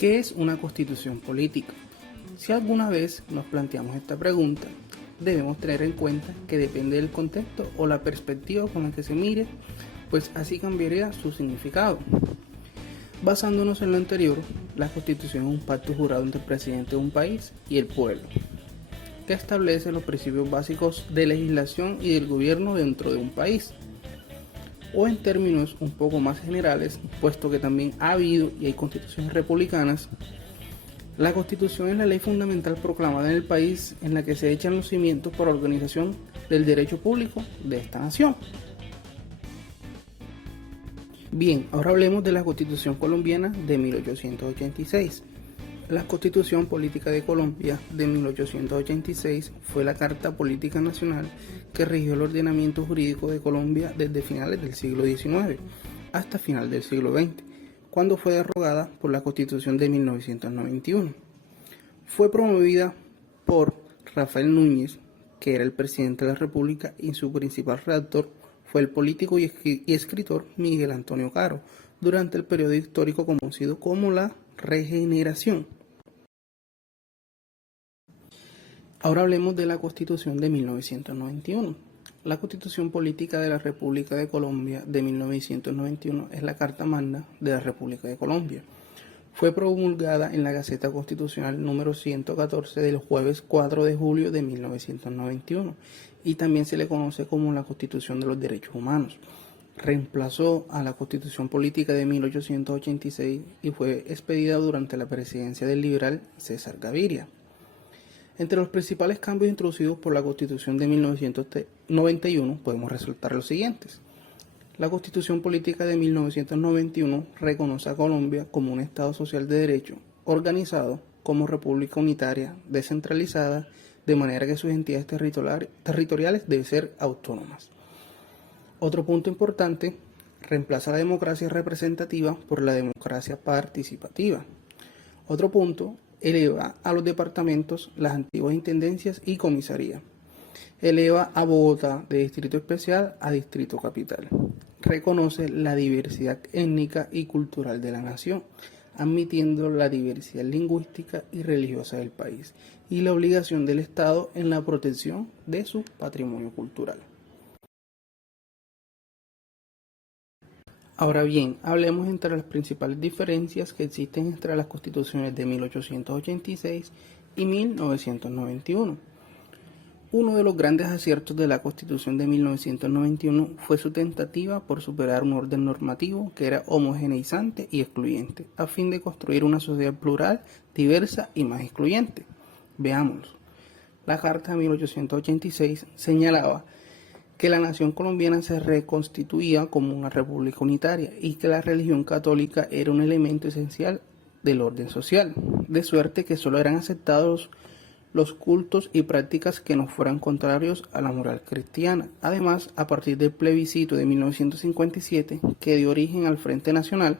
¿Qué es una constitución política? Si alguna vez nos planteamos esta pregunta, debemos tener en cuenta que depende del contexto o la perspectiva con la que se mire, pues así cambiaría su significado. Basándonos en lo anterior, la constitución es un pacto jurado entre el presidente de un país y el pueblo, que establece los principios básicos de legislación y del gobierno dentro de un país. O en términos un poco más generales, puesto que también ha habido y hay constituciones republicanas, la Constitución es la ley fundamental proclamada en el país en la que se echan los cimientos para la organización del derecho público de esta nación. Bien, ahora hablemos de la Constitución colombiana de 1886. La Constitución Política de Colombia de 1886 fue la Carta Política Nacional que rigió el ordenamiento jurídico de Colombia desde finales del siglo XIX hasta final del siglo XX, cuando fue derogada por la Constitución de 1991. Fue promovida por Rafael Núñez, que era el presidente de la República, y su principal redactor fue el político y escritor Miguel Antonio Caro, durante el periodo histórico conocido como la Regeneración. Ahora hablemos de la Constitución de 1991. La Constitución Política de la República de Colombia de 1991 es la Carta Magna de la República de Colombia. Fue promulgada en la Gaceta Constitucional número 114 del jueves 4 de julio de 1991 y también se le conoce como la Constitución de los Derechos Humanos. Reemplazó a la Constitución Política de 1886 y fue expedida durante la presidencia del liberal César Gaviria. Entre los principales cambios introducidos por la Constitución de 1991 podemos resaltar los siguientes. La Constitución Política de 1991 reconoce a Colombia como un Estado social de derecho, organizado como república unitaria, descentralizada, de manera que sus entidades territoriales deben ser autónomas. Otro punto importante, reemplaza la democracia representativa por la democracia participativa. Otro punto, eleva a los departamentos las antiguas intendencias y comisaría. Eleva a Bogotá de distrito especial a distrito capital. Reconoce la diversidad étnica y cultural de la nación, admitiendo la diversidad lingüística y religiosa del país y la obligación del Estado en la protección de su patrimonio cultural. Ahora bien, hablemos entre las principales diferencias que existen entre las constituciones de 1886 y 1991. Uno de los grandes aciertos de la Constitución de 1991 fue su tentativa por superar un orden normativo que era homogeneizante y excluyente, a fin de construir una sociedad plural, diversa y más excluyente. Veámoslo. La Carta de 1886 señalaba que la nación colombiana se reconstituía como una república unitaria y que la religión católica era un elemento esencial del orden social, de suerte que solo eran aceptados los cultos y prácticas que no fueran contrarios a la moral cristiana. Además, a partir del plebiscito de 1957, que dio origen al Frente Nacional,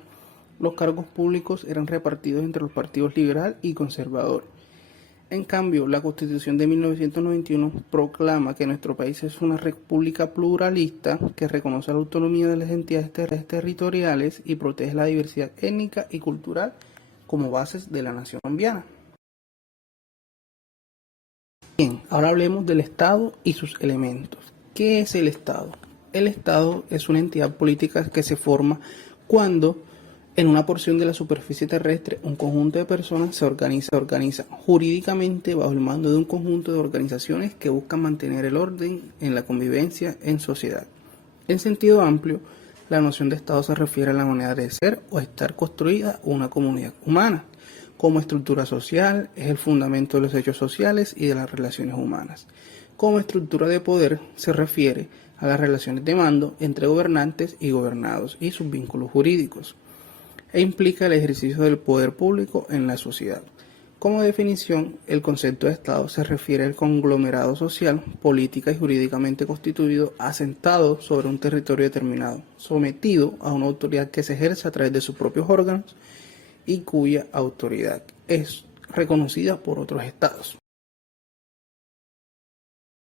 los cargos públicos eran repartidos entre los partidos liberal y conservador. En cambio, la Constitución de 1991 proclama que nuestro país es una república pluralista que reconoce la autonomía de las entidades territoriales y protege la diversidad étnica y cultural como bases de la nación colombiana. Bien, ahora hablemos del Estado y sus elementos. ¿Qué es el Estado? El Estado es una entidad política que se forma cuando en una porción de la superficie terrestre un conjunto de personas se organiza jurídicamente bajo el mando de un conjunto de organizaciones que buscan mantener el orden en la convivencia en sociedad. En sentido amplio, la noción de Estado se refiere a la manera de ser o estar construida una comunidad humana. Como estructura social, es el fundamento de los hechos sociales y de las relaciones humanas. Como estructura de poder, se refiere a las relaciones de mando entre gobernantes y gobernados y sus vínculos jurídicos, e implica el ejercicio del poder público en la sociedad. Como definición, el concepto de Estado se refiere al conglomerado social, política y jurídicamente constituido, asentado sobre un territorio determinado, sometido a una autoridad que se ejerce a través de sus propios órganos y cuya autoridad es reconocida por otros estados.